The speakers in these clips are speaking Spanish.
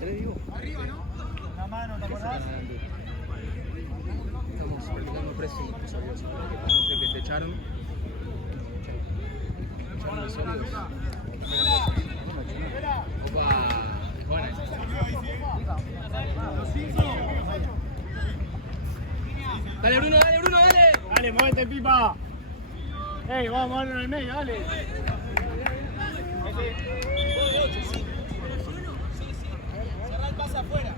3, digo. Arriba, ¿no? La mano, ¿te acordás? Estamos practicando pressing, no sabía si que te echaron. Opa, buena. Dale Bruno, dale Bruno, dale. Dale, muévete, Pipa. Ey, vamos a darle en el medio, dale. Cerrar el pase afuera.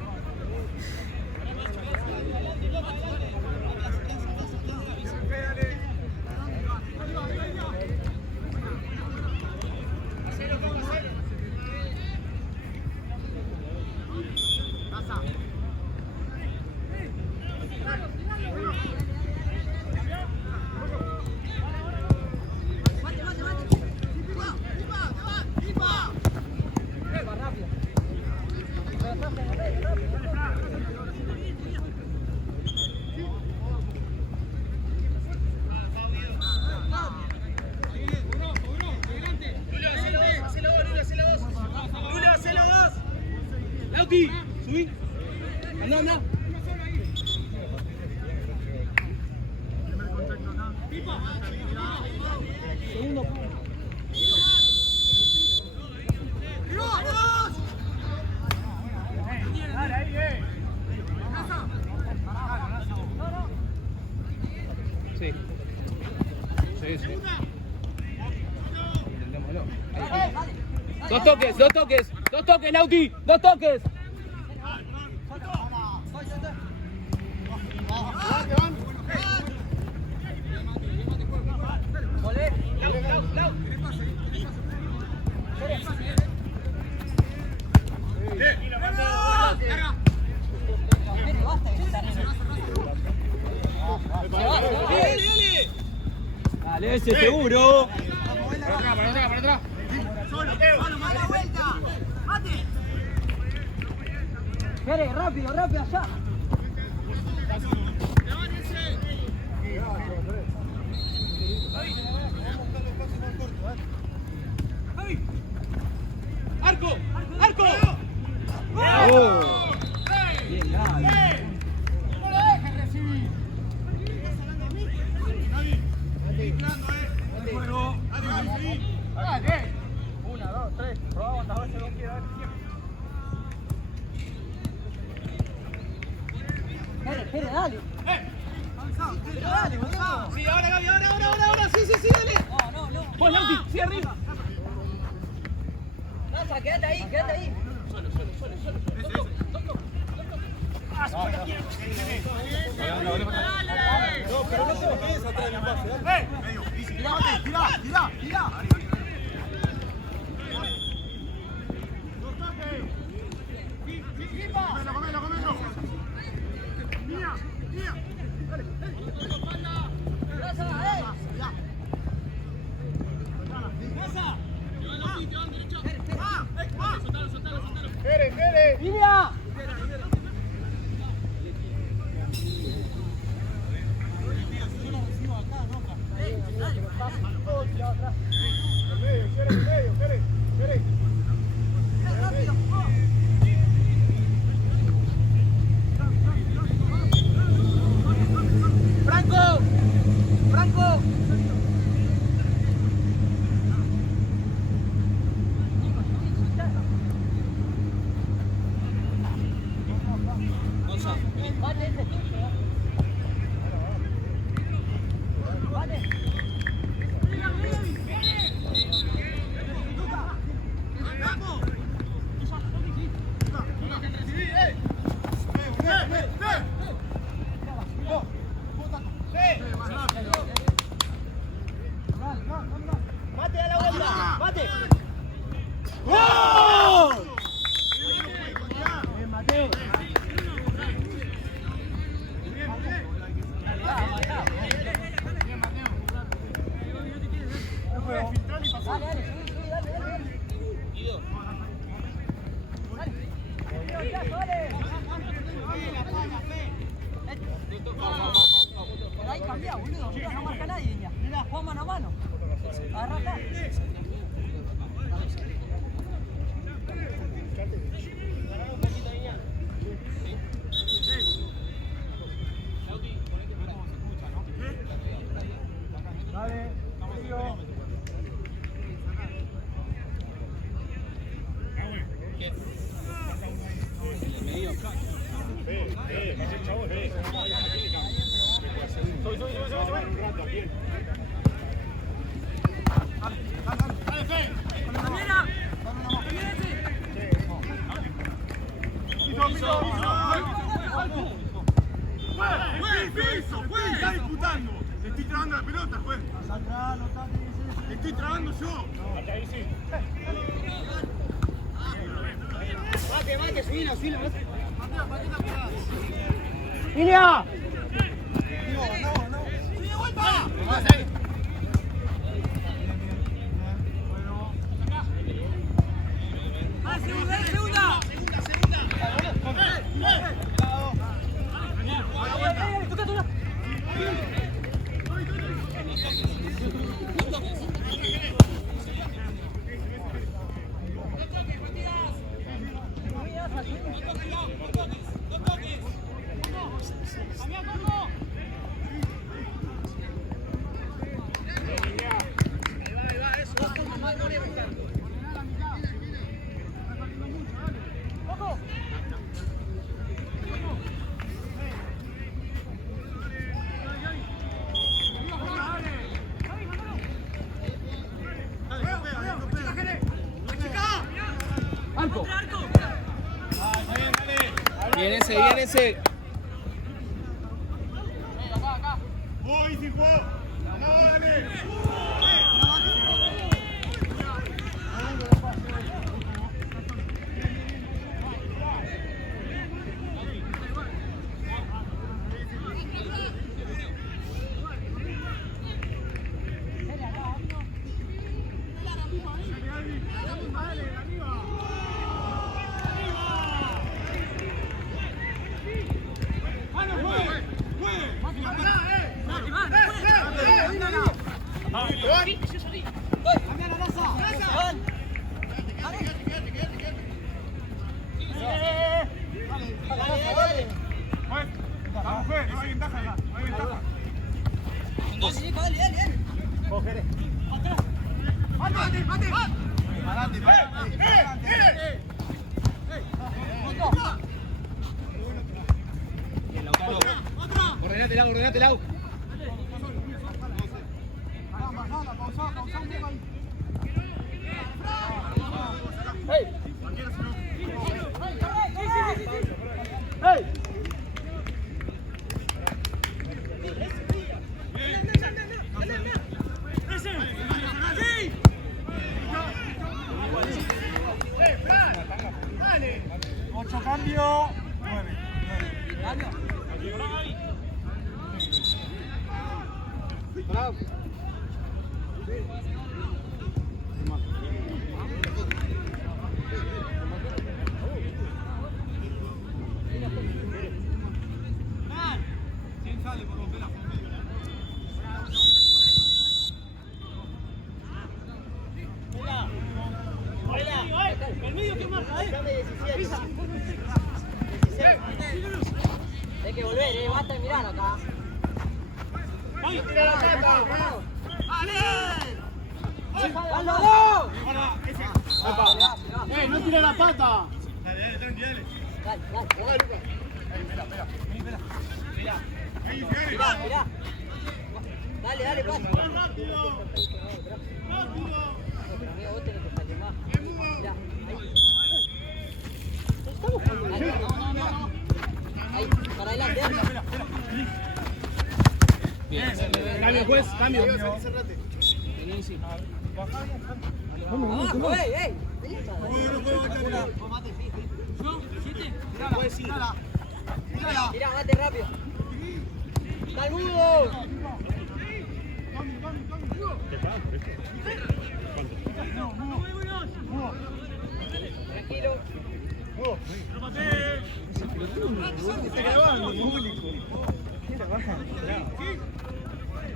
Lauti, subí. Andá, andá. Segundo. Dale, ahí, Sí. Sí, sí. Intentémoslo. Dos toques, Lauti, dos toques. Dale, ese seguro. Para atrás. ¡Mala vuelta! ¡Mate! Pere, rápido, allá. ¡Arco! ¡Oh! Bien, Gaby. ¡No lo dejes recibir! Dale. 1, 2, 3. Probá cuántas veces vos quieras ver. Pere, dale. Dale, boludo. Sí, ahora, Gaby, ahora. Sí, dale. No. Pues Lauti, sí, arriba. Raza, quédate ahí. Solo. No, pero no te lo quedes atrás del pase, dale. Tira. Comelo. Mía. Pere. ¡Línea! Dale. Está disputando. Le estoy trabando la pelota, juez. Le estoy trabando yo. Bate, subilo. ¡Línea! Vienense. Voy, hijo. No, dale. Ordenátela. Dale. 8 cambio. 9. Bravo. ¿Quién sale por romper la frontera? El medio que marca, Dame 17. Hay que volver, basta de mirar acá. ¡Tira la pata! ¡Dale! ¡No tire la pata! Dale. Dale, pasa. ¡Rápido! Pero amigo, vos tenés que salir más. Mirá, ahí. No. Ahí, para adelante. Bien. Cambio, juez, cambio. Abajo, ey. Mirá, bate rápido. ¡Calmudo! Tranquilo.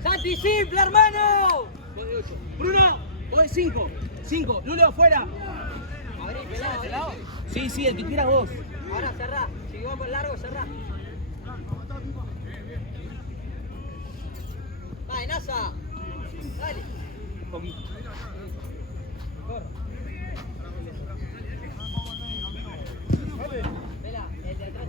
¡Santi, simple, hermano! Bruno, vos de 5. 5. Lulo afuera. Abrí, pelado. Sí, el que quieras vos. Ahora cerrá. Si vamos por largo, cerrá. Dale, Nasa. Dale. Un poquito. Vela, el de atrás.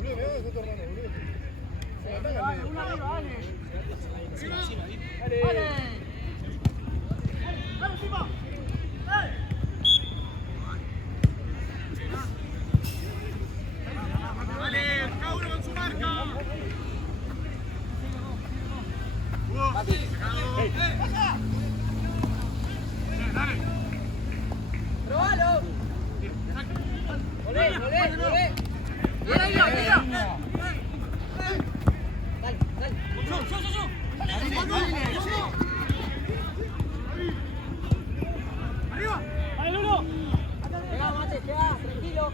Tranquilo.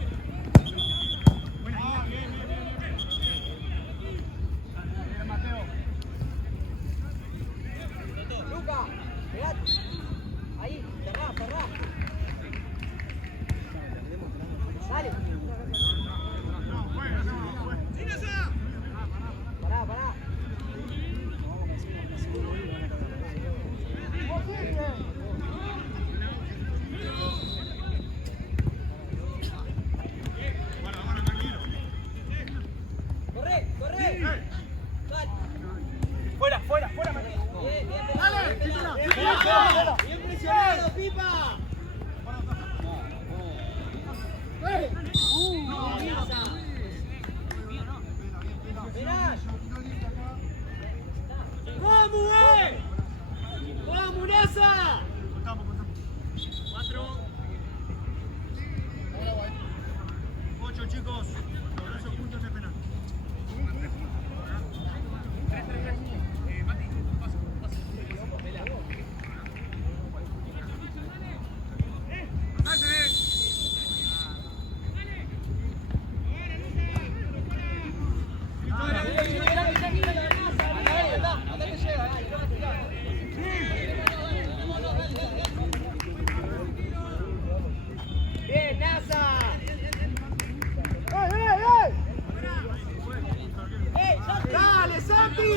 Luca, pegate. Ahí, cerrá. Dale. Pará. Corre. Dale. Fuera, Bien, Dale, pelado. Bien presionado, Pipa. Mirá. ¡Vamos, Nasa! 8 chicos, por esos puntos de penal. Bien, Nasa. ¡Dale, Santi!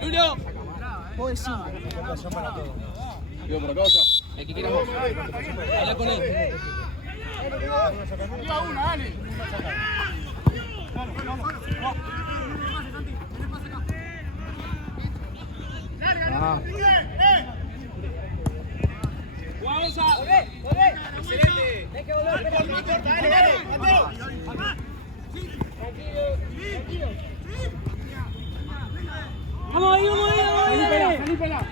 Julio. Digo, por acá vaya. El que quiera vos. Habla con él. Iba una, dale. Volvé. Excelente. Hay que volver, dale. Tranquilo. Vamos ahí. Felipe, Arriba.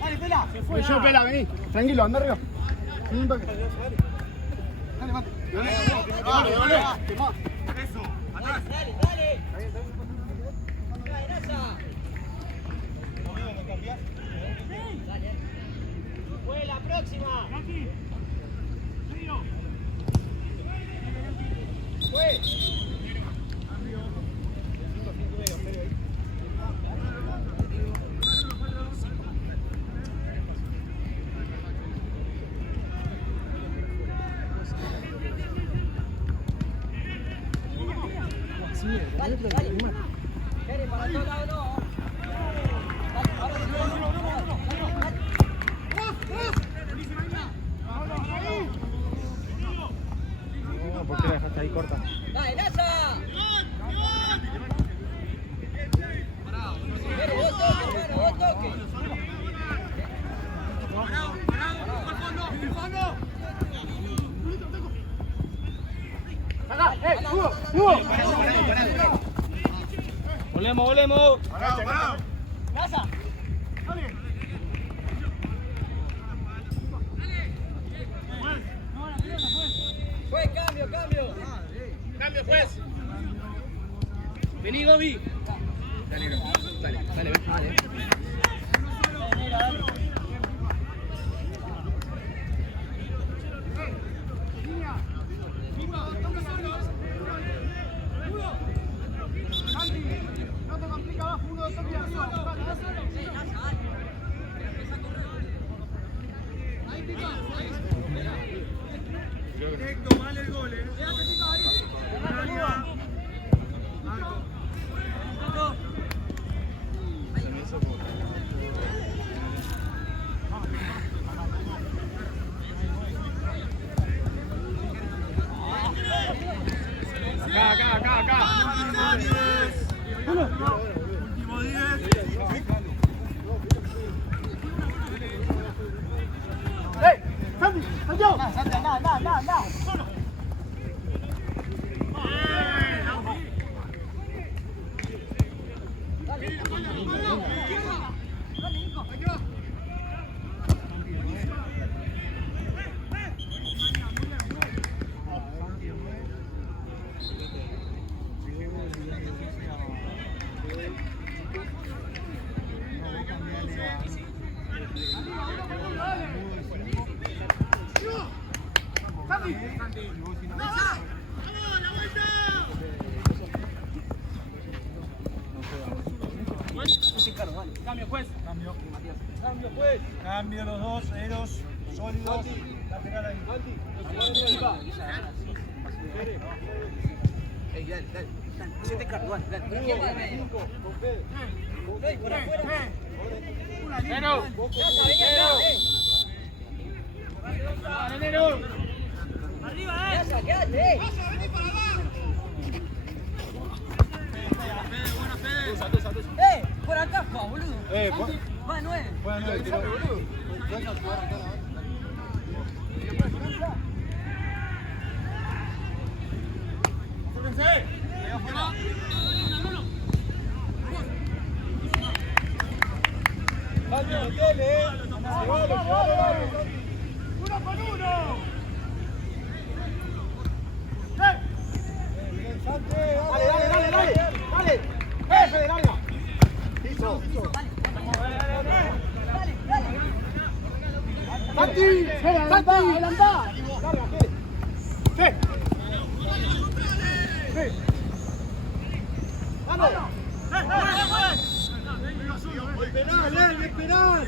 Dale, Pela. Voy yo, Pela, vení. Tranquilo, anda arriba. Vení un toque. Dale, mate. Dale. Eso, atrás. Dale. Dale, Nasa. Dale. Fue la próxima. Fue. Dale. Kere, para todos lados no. Dale, ahora sí. No, ¿por qué la dejaste ahí corta? Dale, Nasa. Kere, vos toques. Volvemos. Parado. Nasa. Dale. Fue, cambio. Cambio, juez. Vení, Gobi. Dale, ven. No te complica abajo, 1, 2, 3, arriba. Directo, vale el gol, Acá. Último 10. ¡Hey! ¡Santi! ¡Santiago! ¡Anda! ¡Solo! Cambio, juez. Cambio, juez. Cambio los dos, Eros, sólidos. Lateral ahí. Dale. Siete carros, dale. Por afuera. Arriba, quédate. Por acá, boludo. Va 9. ¡Uno con uno! Dale. Jefe, larga. Listo. Santi, adelantá. Larga, ¿qué? ¡Vamos! ¡El penal!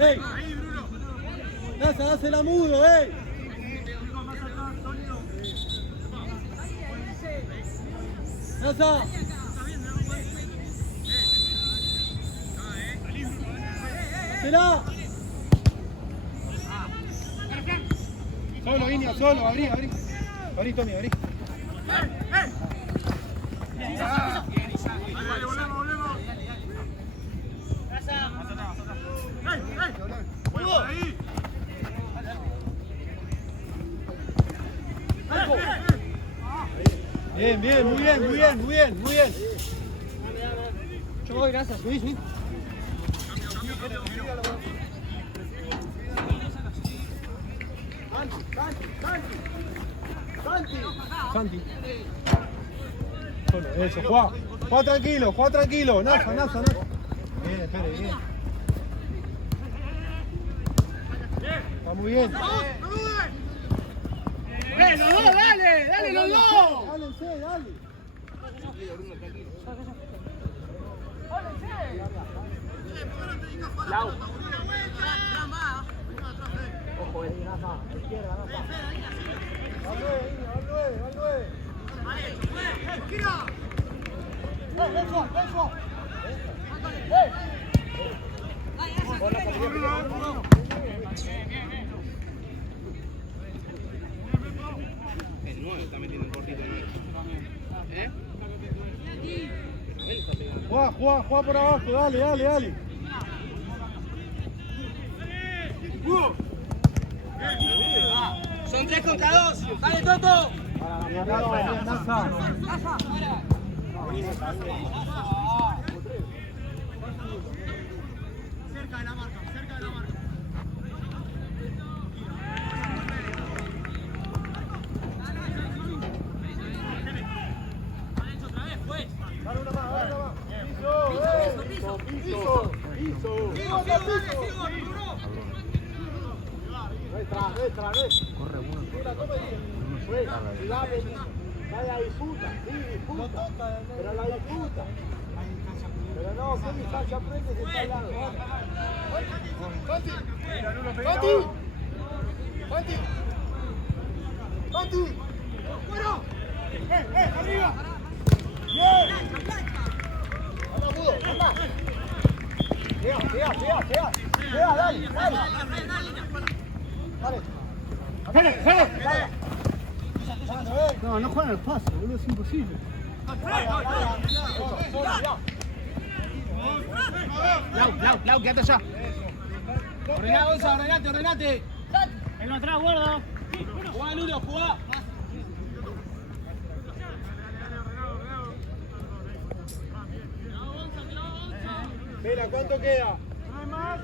¡Ey! ¡Nasa, dásela mudo, ey! ¡Nasa! ¡Será! Solo, Iña, solo, abrí. Abrí, Tommy, abrí. Bien, muy bien. Yo voy, gracias, sí. Santi. Solo, eso, Juega tranquilo. Nasa. Bien, espere, bien. Está muy bien. ¡Los dos, dale, los dos! Dale. Lau. Ojo, Rafa, izquierda, Rafa. Al 9. ¡Gira! ¡Eso! El 9 está metiendo el cortito. Juega por abajo, dale. Son 3 contra 2. ¡Dale, Toto! Nasa. Cerca de la marca. Dale una más. Piso. Retra. Corre uno. La disputa, pero la disputa. Pero no, que distancia prende si está al lado. ¡Santi! ¡Fuera! ¡Arriba! ¡Bien! ¡Anda, Mudo! ¡Anda! ¡Llega, dale! No juegan el paso, boludo, es imposible. Lau, quédate allá. Ordenate. En atrás, guarda. Jugá, Lulo, jugá. Vela, ¿cuánto queda? ¿No hay más?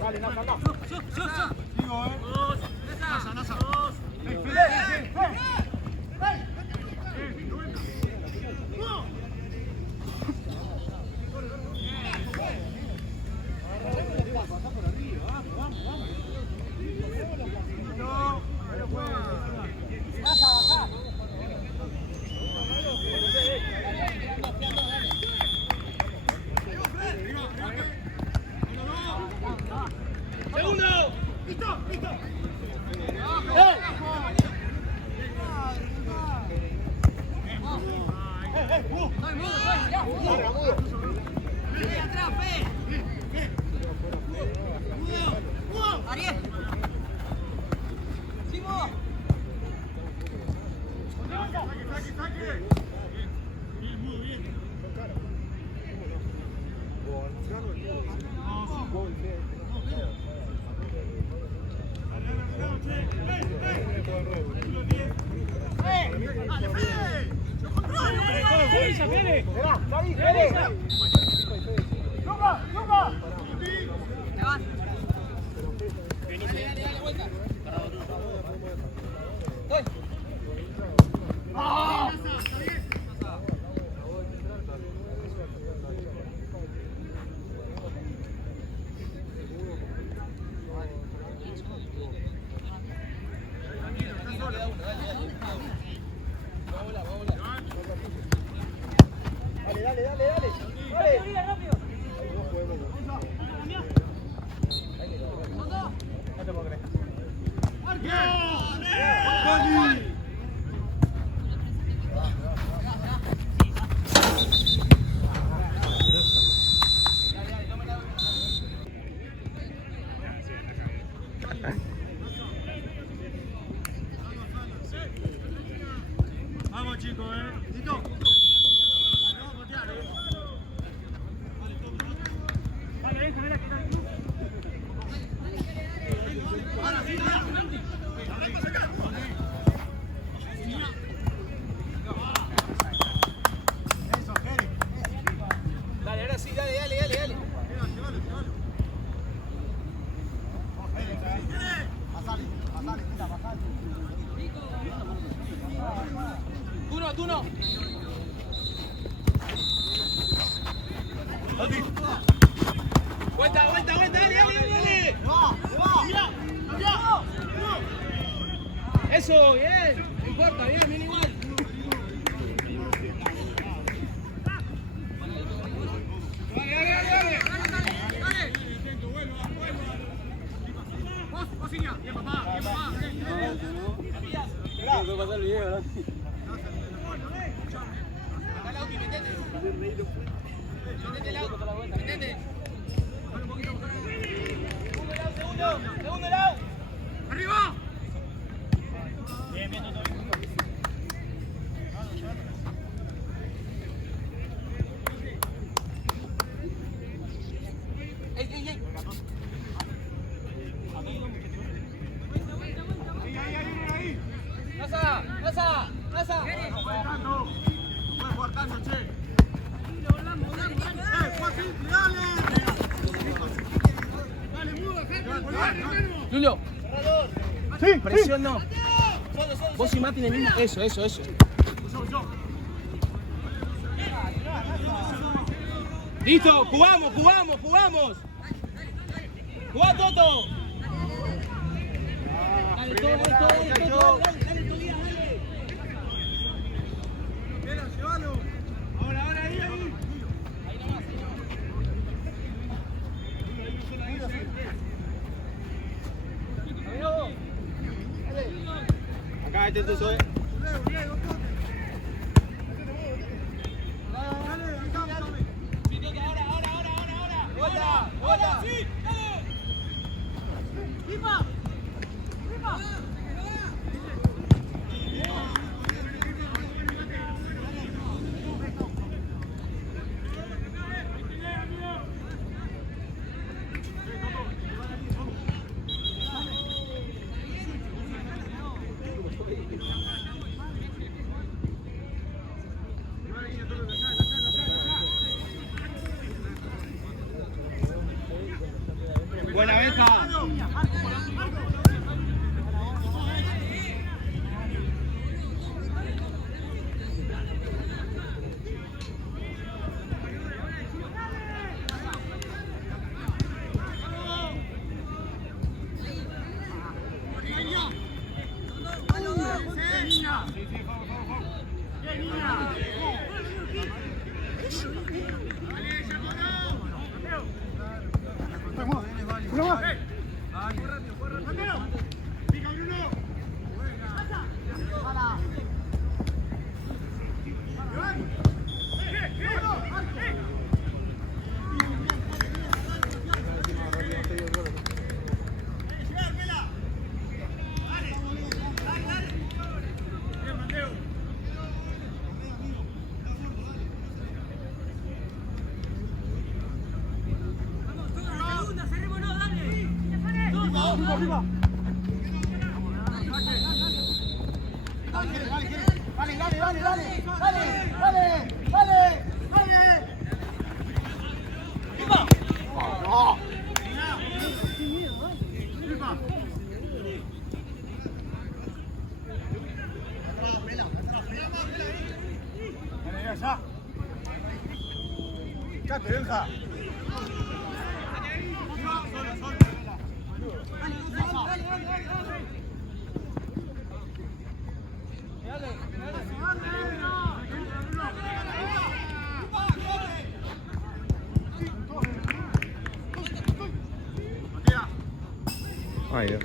Vale, Nasa, anda. Sigo, Nasa, Nasa. Vamos, chicos, ¿Listo? Dale, ahora sí, dale. Tú no. Vuelta, dale. Eso, bien. No importa, bien igual. Dale. Vos, Iña. Bien, papá. Voy a pasar el video, ¿no? Metete. Segundo lado. ¡Arriba! Bien, todo. ¡Ey! ¡Nasa! Puedes jugar tanto, che. Julio. Sí, Presión no. Vos y Mati en el mismo. Eso. Listo, jugamos. Jugá, Toto. Dale, todo. Llévalo. Ahora, ahí. Acá, este es tuyo, Ahora. Sí, dale. ¡Viva! Buena Benja. Ay, Dios.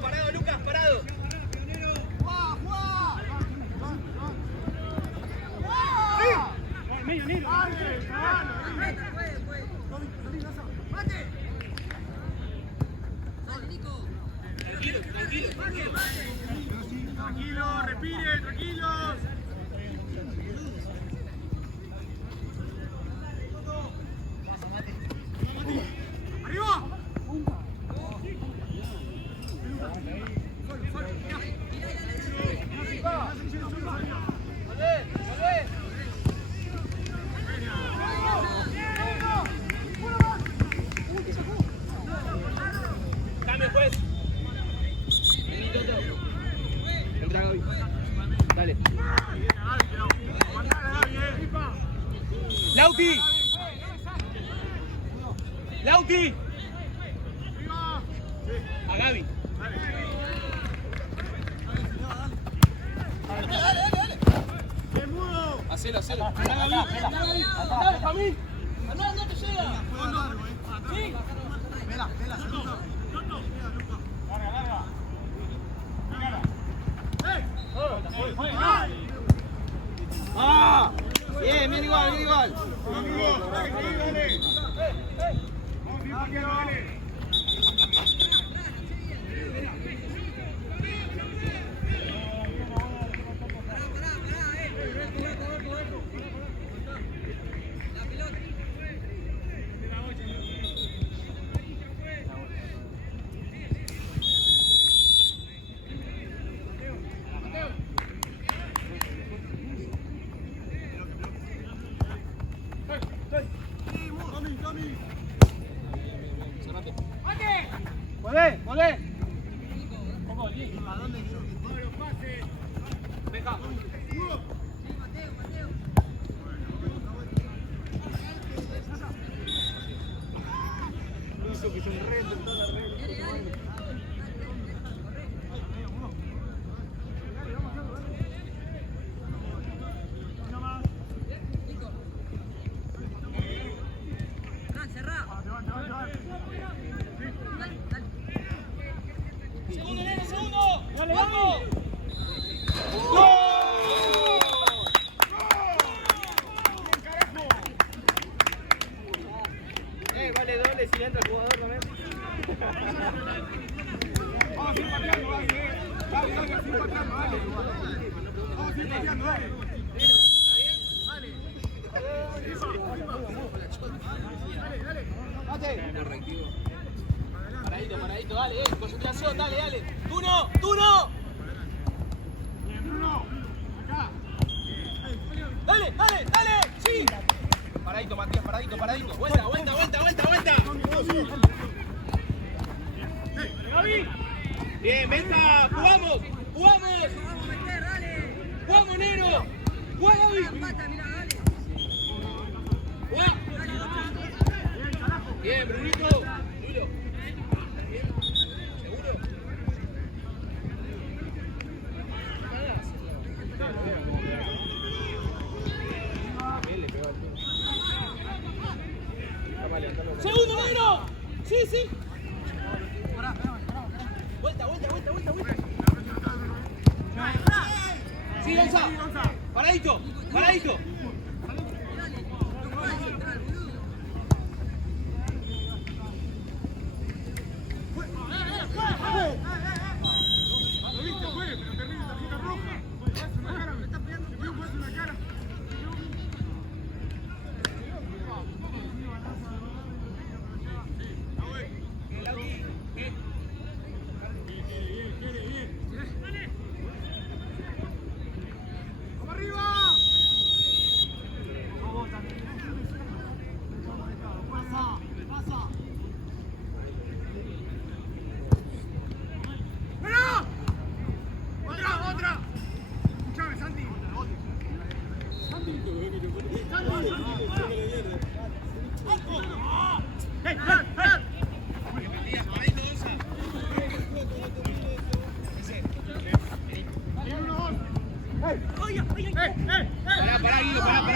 Parado, Lucas, parado. Tranquilo, respire, tranquilos. ¡Arriba! Cambio, juez. Entra Gaby. Dale. Lauti. Lauti. A Gaby. Hacelo. Dale, Jamil. No te llega. Sí. ¡Ah! Bien igual. ¡Volé! Paradito, paradito, dale, concentración, dale, dale. ¡Tú no! ¡Dale! ¡Sí! Paradito, Matías, paradito. Vuelta. Bien, venga, jugamos. Jugamos, negro. Jugá, Gaby. Jugá. Bien, Brunito. ¿Seguro? ¡Segundo, negro! ¡Sí! Vuelta. Sí, Gonza. Paradito. Pará, Guido, pará.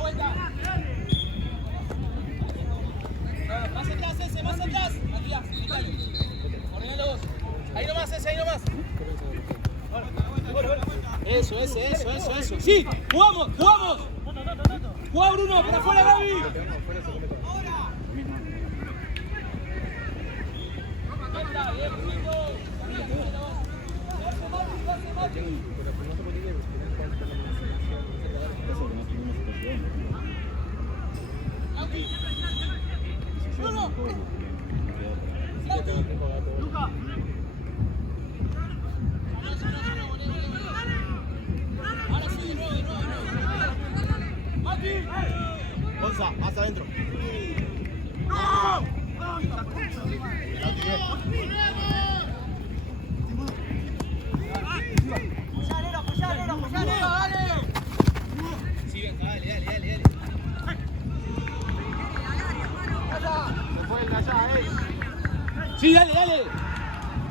Vuelta. Más atrás. Matías, dale. Ordenalo vos. Ahí nomás. Eso. Sí, jugamos. Jugá, Bruno, para afuera, Gaby. Bien, Brunito. Luca. Ahora sí, de nuevo. Mati. Gonza, más adentro. Sí, venga, dale. Sí, dale.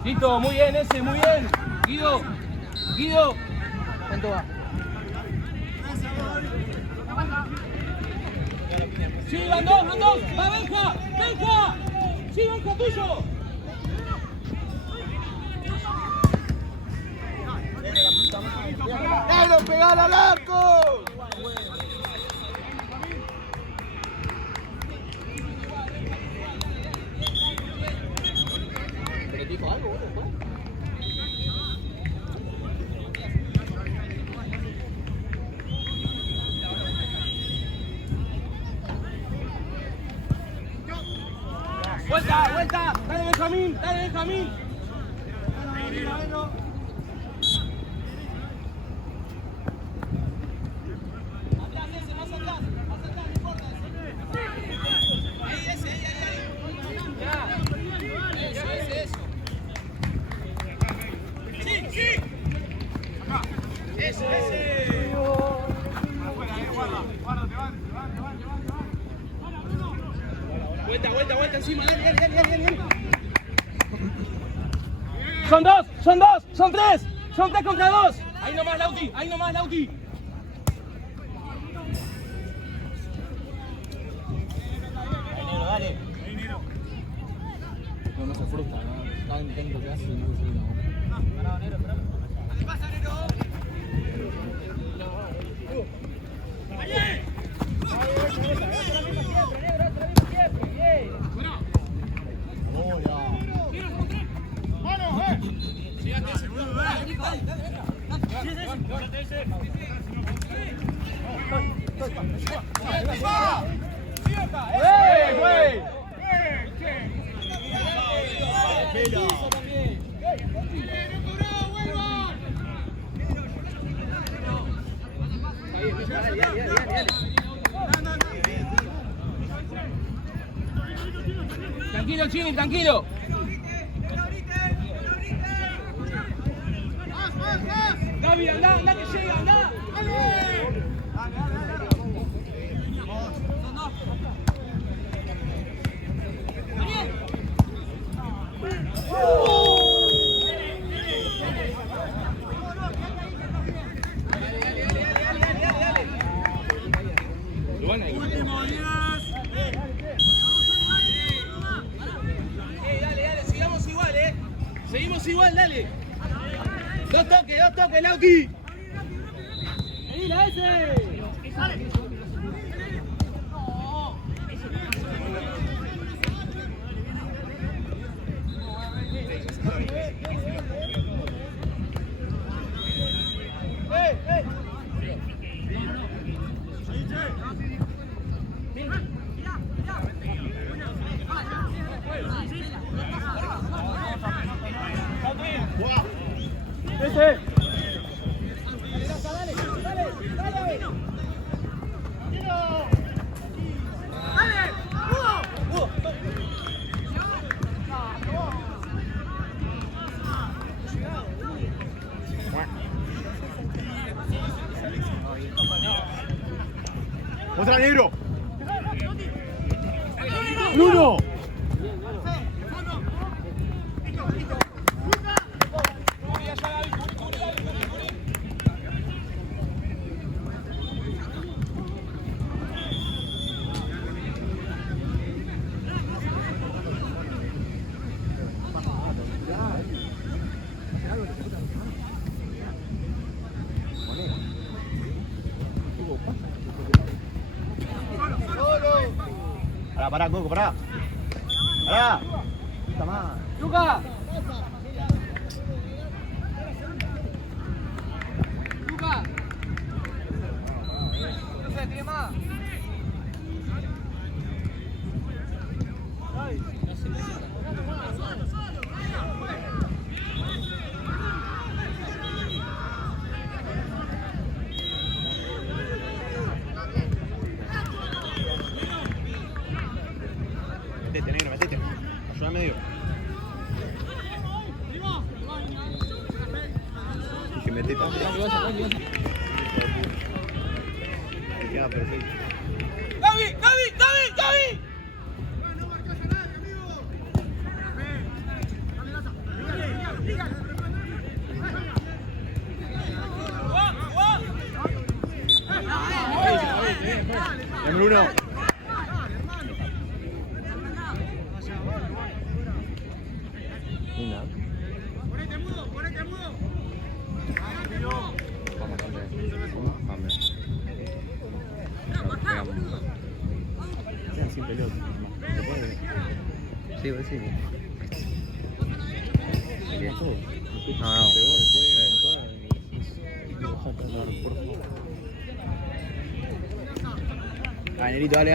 Listo, muy bien ese, muy bien. Guido. ¿Cuánto va? Sí, van dos. Va, Benja. Sí, Benja, tuyo. ¡Negro, pegale al arco! ¿Pero dijo algo, boludo? Vuelta, vuelta. Dale, Benjamín, dale, Benjamín. Vuelta, vuelta, vuelta encima, dale, dale, dale, dale, dale. Son dos, son tres contra dos. Ahí nomás, Lauti, ahí nomás, Lauti. Dale. No, no se frustra, ¿no? Está intento que hace y no se una. Tranquilo, Chini, tranquilo. Gaby, anda, anda que llega, anda. Último 10. Dale, dale, sigamos igual, Seguimos igual, dale. Dos toques, Lauti. ¡Venila ese! ¡Otra, negro! ¡Bruno! Pará, Coco, pará. Pará. Puta madre. ¡Luca! ¡Luca! No se tire más. Metete, negro, metete. Ayuda al medio. Dije, metete. Te queda perfecto. ¡Gaby! Bien, Bruno. Ponete mudo. Quedan sin pelota. Sí, voy a decir. Todo. No. Dale, Nerito, dale.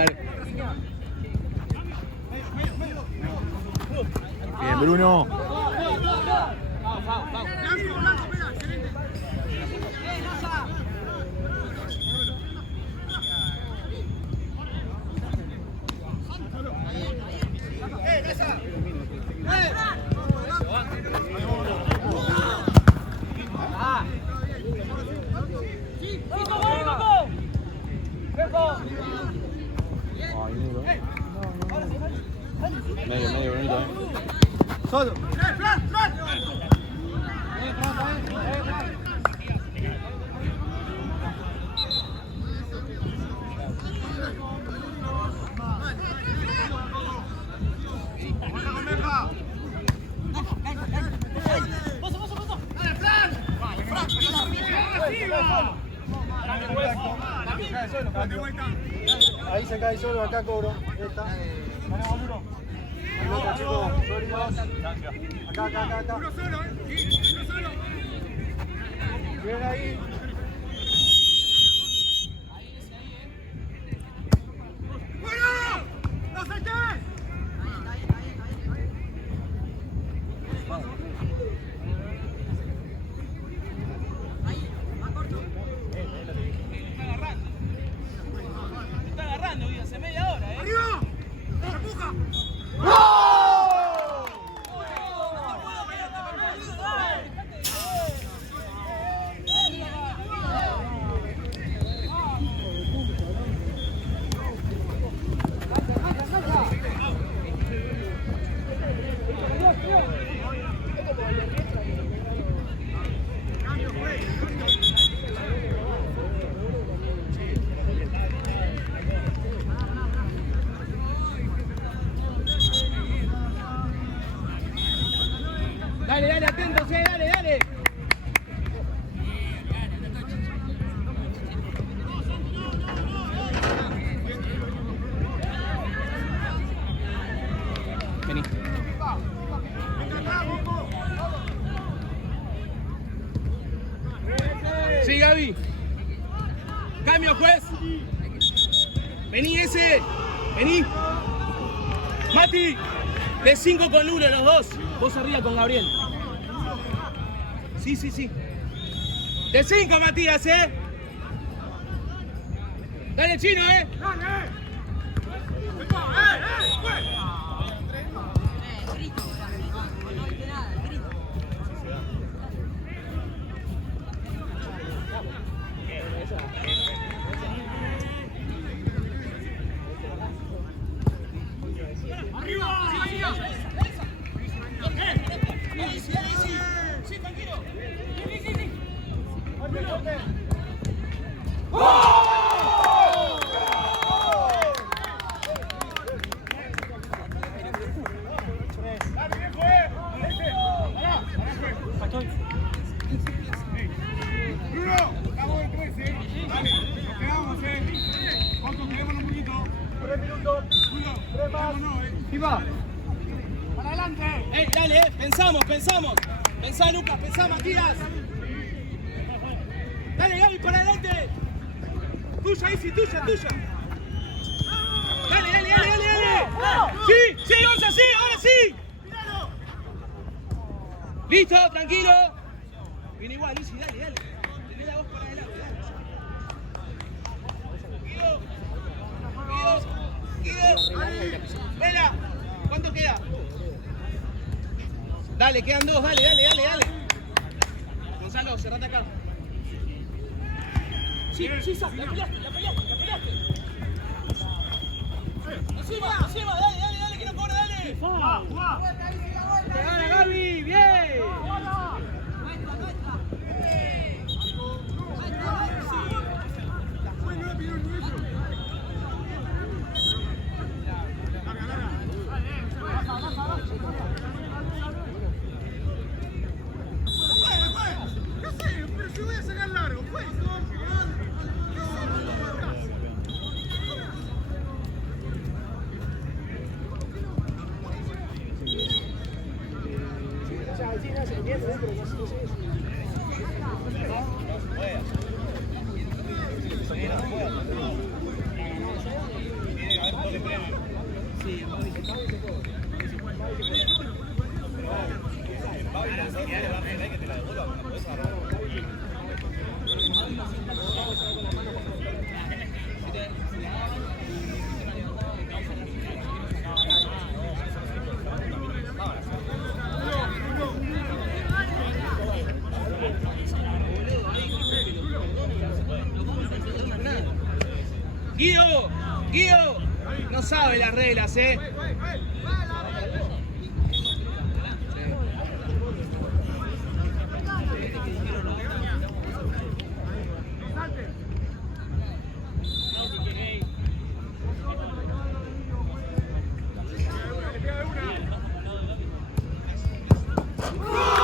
Bien, Bruno. Medio, bonito, Solo. Ahí se cae solo, acá cobro. Esta. Pelota, chicos, sólidos. Acá. Uno solo, uno solo. Bien ahí. ¡Bueno! ¡No se cae! Está agarrando, hace media hora, ¿eh? ¡Arriba! ¡Empuja! Dale, atentos, dale. Vení. Sí, Gaby. Cambio, juez. Vení ese. Vení. Mati. De 5 con 1 los dos. Vos arriba con Gabriel. Sí. De 5, Matías, Dale, Chino, Grito, no dice nada, grito. Sí, tranquilo. Bruno, estamos en 13. Dale, nos quedamos, ¿Cuánto quedamos un poquito? 3 minutos. 3 más. ¡Viva! ¡Para adelante! Dale, pensamos. Pensá, Lucas, pensá, Matías. Dale, Gaby, para adelante. Tuya, Isi, tuya. Dale. Sí, vamos así, ahora sí. Listo, tranquilo. Viene igual, Isi, dale. Tené la voz para adelante, Guido. Vela, ¿cuánto queda? Dale, quedan 2, dale. Gonzalo, cerrate acá. Sí, la peleaste. Encima, dale, que no corre, dale. Gana, Gaby, bien. Pero si voy a sacar largo, pues. Guido, Guido, no sabe las reglas, ¿eh? ¡Gol!